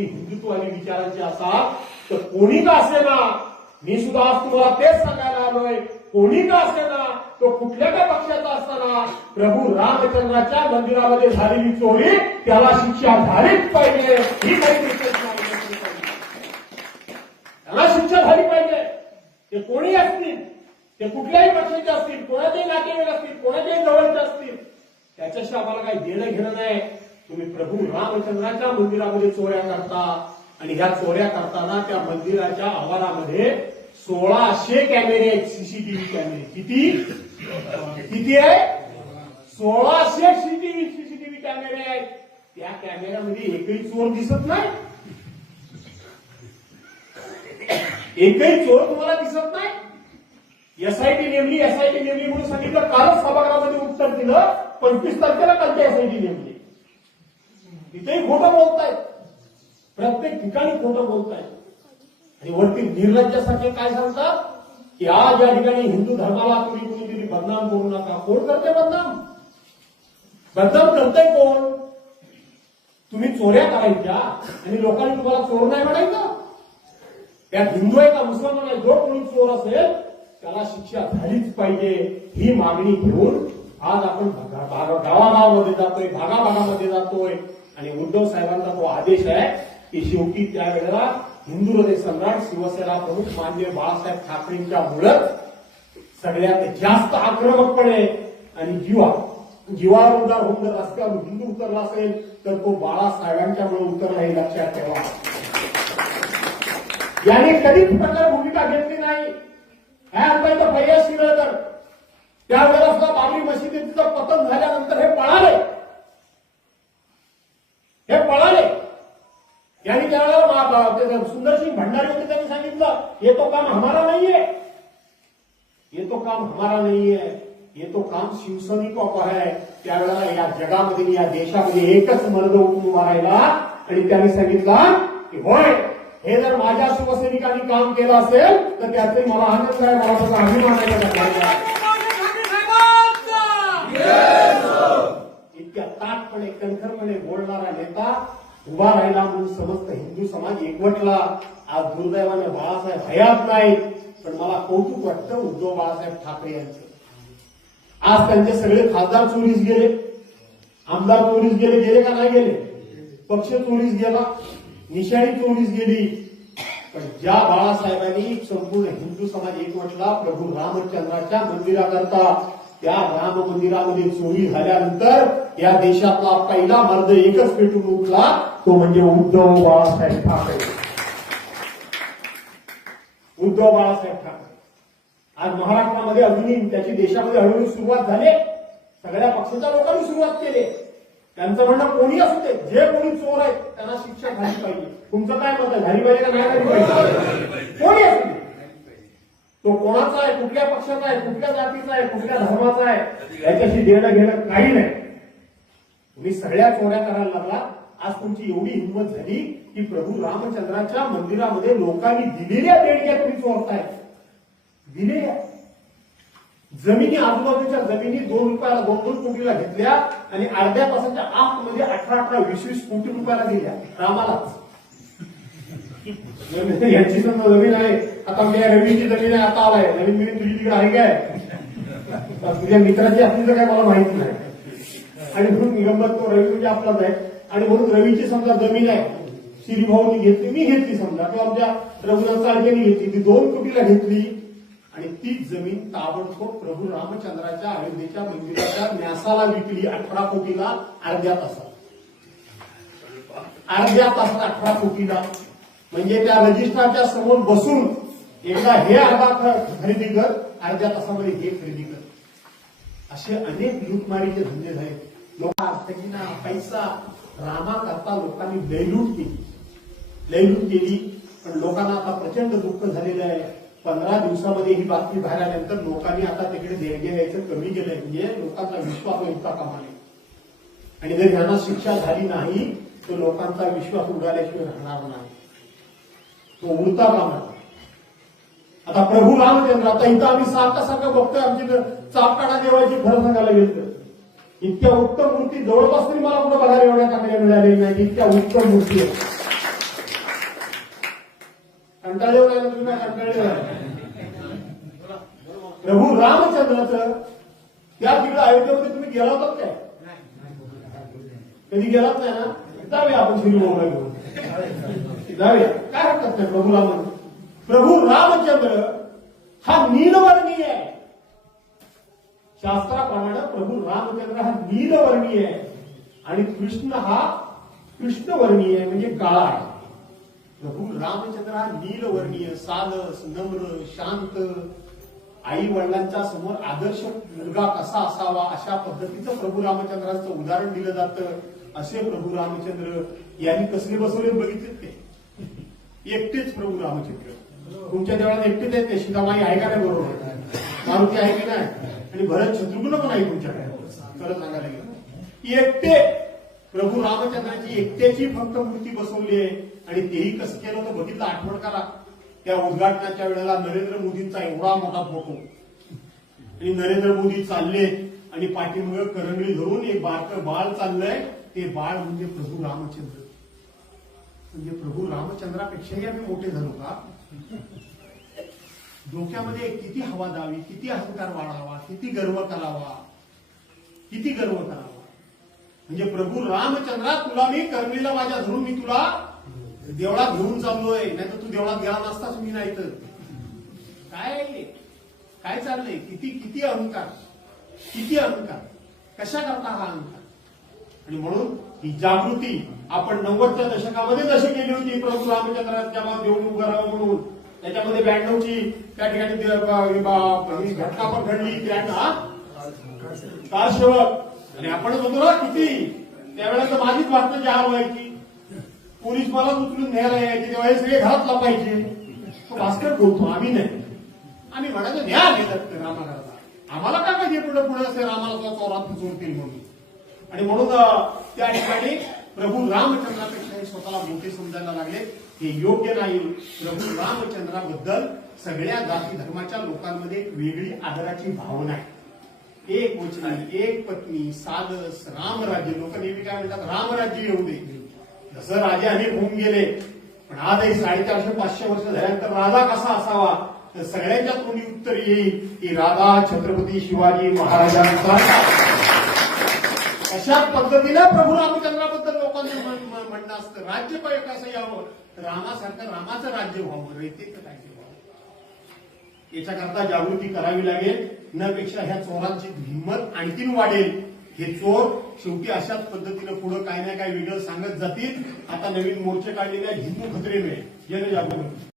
तुम्ही हिंदुत्ववादी विचारांचे असाल तर कोणी का असेना, मी सुद्धा आज तुम्हाला तेच सांगायला आलोय, कोणी का असेना, तो कुठल्या का पक्षाचा असताना प्रभू रामचंद्राच्या मंदिरामध्ये झालेली चोरी त्याला शिक्षा झालीच पाहिजे, ही काही त्याला शिक्षा झाली पाहिजे. ते कोणी असतील, ते कुठल्याही पक्षाचे असतील, कोणाच्याही नातेवाईक असतील, कोणाच्याही जवळचे असतील, त्याच्याशी आम्हाला काही देणं घेणं नाही. तुम्ही प्रभू रामचंद्राच्या मंदिरामध्ये चोऱ्या करता आणि ह्या चोऱ्या करताना त्या मंदिराच्या आवारामध्ये 1600 कॅमेरे आहेत, सीसीटीव्ही कॅमेरे. किती आहे? 1600 सीसीटीव्ही कॅमेरे आहेत. त्या कॅमेऱ्यामध्ये एकही चोर दिसत नाही, एकही चोर तुम्हाला दिसत नाही. एसआयटी नेमली म्हणून सांगितलं, कालच सभागृहामध्ये उत्तर दिलं, 25 तारखेला कालच्या एसआयटी नेमली. तिथेही खोटं बोलतायत, प्रत्येक ठिकाणी खोटं बोलतायत. आणि वरती निर्लज्जासारखे काय सांगतात की आज या ठिकाणी हिंदू धर्माला तुम्ही कुणीतरी बदनाम करू नका. कोण करते बदनाम? बदनाम करतंय कोण? तुम्ही चोऱ्या करायच्या आणि लोकांनी तुम्हाला चोर नाही म्हणायचं. त्यात हिंदू आहे का मुसलमान आहे, जो कोणी चोर असेल त्याला शिक्षा झालीच पाहिजे, ही मागणी घेऊन आज आपण गावागावामध्ये जातोय, भागाभागामध्ये जातोय. आणि उद्धव साहेबांचा तो आदेश आहे की शेवटी त्यावेळेला हिंदू हृदय सम्राट शिवसेना प्रमुख माननीय बाळासाहेब ठाकरेंच्या मुळे सगळ्यात जास्त आक्रमकपणे आणि जीवावर उद्धार होऊन जर रस्त्यावर हिंदू उतरला असेल तर तो बाळासाहेबांच्यामुळे उतरला, हे लक्षात ठेवा. याने कधीच प्रकार भूमिका घेतली नाही. ह्या फैयाज शिरळकर त्यावेळेला सुद्धा बाबरी मशिदीचं पतन झाल्यानंतर हे पळाले. यांनी त्यावेळेला सुंदरसिंग भंडारी होते, त्यांनी सांगितलं ये तो काम हमारा नहीं है, ये तो काम हमारा नहीं है, ये तो काम शिवसैनिकों का है. त्यावेळेला या जगामध्ये या देशामध्ये एकच मर्द उठून उभा राहिला आणि त्यांनी सांगितलं की होय, हे जर माझ्या शिवसैनिकांनी काम केलं असेल तर त्याचे मला आनंद आहे, मला त्याचा अभिमान आहे. इतक्या ताटपणे कणखरपणे बोलणारा नेता उभा राहिला म्हणून समस्त हिंदू समाज एकवटला. आज दुर्दैवाने बाळासाहेब हयात नाही, पण मला कौतुक वाटतं उद्धव बाळासाहेब ठाकरे यांचं. आज त्यांचे सगळे खासदार चोरीस गेले, आमदार चोरीस गेले का नाही गेले? पक्ष चोरीस गेला, निशाणी चोरीस गेली. पण ज्या बाळासाहेबांनी संपूर्ण हिंदू समाज एकवटला प्रभू रामचंद्राच्या मंदिराकरता, त्या राम मंदिरामध्ये चोरी झाल्यानंतर या देशातला पहिला मर्द एकच पेटून उठला, तो म्हणजे उद्धव बाळासाहेब ठाकरे. उद्धव बाळासाहेब ठाकरे आज महाराष्ट्रामध्ये अजूनही त्याची देशामध्ये हळूहळू सुरुवात झाली. सगळ्या पक्षाच्या लोकांनी सुरुवात केली. त्यांचं म्हणणं कोणी असू दे, जे कोणी चोर आहेत त्यांना शिक्षा झाली पाहिजे. तुमचं काय मत आहे, झाली पाहिजे का नाही झाली पाहिजे? कोणी असू दे, तो कोणाचा आहे, कुठल्या पक्षाचा आहे, कुठल्या जातीचा आहे, कुठल्या धर्माचा आहे, याच्याशी देणं घेणं काही नाही. तुम्ही सगळ्या चोऱ्या करायला लागला. आज तुमची एवढी हिंमत झाली की प्रभू रामचंद्राच्या मंदिरामध्ये लोकांनी दिलेल्या देणग्या तुम्ही चोरताय. दिलेल्या जमिनी, आजूबाजूच्या जमिनी 2 रुपयाला 2-2 कोटीला घेतल्या आणि अर्ध्या तासाच्या आतमध्ये 18-20 कोटी रुपयाला दिल्या रामालाच. यांची समजा जमीन आहे, आता त्या रवीची जमीन आहे, आता आलाय नवीन जमीन तुझी तिकडे आहे काय? तुझ्या मित्राची असली तर काय मला माहित नाही. आणि म्हणून निगंबत तो रवी म्हणजे आपलाच आहे. आणि म्हणून रवीची समजा जमीन आहे, श्रीभाऊनी घेतली, मी घेतली समजा, किंवा आमच्या रघुनाथ चाळकेनी घेतली, ती 2 कोटीला घेतली. आणि तीच जमीन ताबडतोब प्रभू रामचंद्राच्या अयोध्येच्या मंदिराच्या न्यासाला विकली 18 कोटीला अर्ध्या तासात. 18 कोटीला. म्हणजे त्या रजिस्ट्रारच्या समोर बसून एकदा हे अर्धा खरेदी कर, अर्ध्या तासामध्ये हे खरेदी कर. असे अनेक लूटमारीचे धंदे झाले. लोक पैसा रामा करता लोकांनी लयलूट केली. पण लोकांना आता प्रचंड दुःख झालेलं आहे. 15 दिवसामध्ये ही बातमी बाहेर आल्यानंतर लोकांनी आता तिकडे देणगे द्यायचं कमी केलंय. म्हणजे लोकांचा विश्वास उठता कामा नये. आणि जर यांना शिक्षा झाली नाही तर लोकांचा विश्वास उडाल्याशिवाय राहणार नाही, तो उडता कामा. आता प्रभू रामचंद्र, आता इथं आम्ही सारखं बघतोय, आमची चापकाडा देवाची खरं सांगायला गेलं इतक्या उत्तम मूर्ती जवळपास तरी मला कुठं बघायला एवढ्या चांगल्या मिळालेल्या नाही. इतक्या उत्तम मूर्ती आहेत. कंटाळलेवर आहे ना तुम्ही, कंटाळलेवर आहे. प्रभू रामचंद्राचं त्या तिकडे अयोध्येमध्ये तुम्ही गेला होतात काय? कधी गेलात नाही ना? जाऊया आपण श्री मोबाईल घेऊन जाऊया, काय हरकत नाही. प्रभू रामचंद्र हा नीलवर्णीय आहे. शास्त्राप्रमाणे प्रभू रामचंद्र हा नीलवर्णीय आहे आणि कृष्ण हा कृष्णवर्णीय आहे, म्हणजे काळा आहे. प्रभू रामचंद्र हा नीलवर्णीय, सालस, नम्र, शांत, आई वडिलांच्या समोर आदर्श मुलगा कसा असावा अशा पद्धतीचं प्रभू रामचंद्राचं उदाहरण दिलं जातं. असे प्रभू रामचंद्र यांनी कसले बसवले बघितले ते? एकटेच प्रभू रामचंद्र. तुमच्या देवळात एकटेच आहेत ते? सीतामाई आहे का नाही? बरोबर. मारुती आहे की नाही? आणि भरत शत्रुघ्न पण आहे तुमच्याकडे? खरं सांगायला गेलं एकटे प्रभू रामचंद्राची एकट्याची फक्त मूर्ती बसवली आहे. आणि तेही कसं केलं होतं बघितलं? आठवण करा. त्या उद्घाटनाच्या वेळेला नरेंद्र मोदींचा एवढा मोठा फोटो आणि नरेंद्र मोदी चालले आणि पाठीमागे करंगळी धरून एक बारकं बाळ चाललंय. ते बाळ म्हणजे प्रभू रामचंद्र. म्हणजे प्रभू रामचंद्रापेक्षाही आम्ही मोठे झालो का? डोक्यामध्ये किती हवा द्यावी, किती अहंकार वाढावा, किती गर्व करावा, किती गर्व करावा. म्हणजे प्रभू रामचंद्रा, तुला मी करंगळीला माझ्या धरून मी तुला देवळात घेऊन चाललोय, नाही तर तू देवळात गेला नसताच मी नाही तर. काय चाललंय? किती अहंकार, किती अहंकार, कशा करता हा अहंकार? आणि म्हणून ही जागृती आपण 90च्या दशकामध्ये जशी केली होती प्रभू रामचंद्राच्या देऊन उभं राहावं म्हणून, त्याच्यामध्ये 92ची त्या ठिकाणी घटना पण घडली. कारसेवक आणि आपण म्हणतो ना किती त्यावेळेला तर माझीच वाटतं जहार व्हायची, पोलीस मला उचलून न्यायला यायचे, तेव्हा हे सगळे घरात लपायचे. भास्कर बोलतो, आम्ही नाही. आम्ही म्हणायचो न्या घेतात रामाला, आम्हाला काय माहिती पुढे असे रामाला चोरात चोरतील म्हणून. आणि म्हणून त्या ठिकाणी प्रभू रामचंद्रापेक्षा स्वतःला मोठे समजायला लागले. हे योग्य नाही. प्रभू रामचंद्राबद्दल सगळ्या जाती धर्माच्या लोकांमध्ये एक वेगळी आदराची भावना आहे. एक वचनी, एक पत्नी, सालस, रामराज्य. लोक नेहमी काय म्हणतात? रामराज्य येऊ दे. जसं राजे अनेक होऊन गेले, पण आजही 450-500 वर्ष झाल्यानंतर राजा कसा असावा तर सगळ्यांच्या तोंडी उत्तर येईल की राजा छत्रपती शिवाजी महाराजांचा. अशा पद्धतीने प्रभू रामचंद्राबद्दल लोकांचं म्हणणं असतं. राज्य कसं यावं? रामासारखं रामाचं राज्य व्हावं, रयतेचं राज्य व्हावं. याच्याकरता जागृती करावी लागेल. न पेक्षा ह्या चोरांची हिंमत आणखीन वाढेल. हे चोर शेवटी अशाच पद्धतीनं पुढे काय ना काय वेगळं सांगत जातील. आता नवीन मोर्चे काढलेले आहेत हिंदू खतरे में जनजागृती.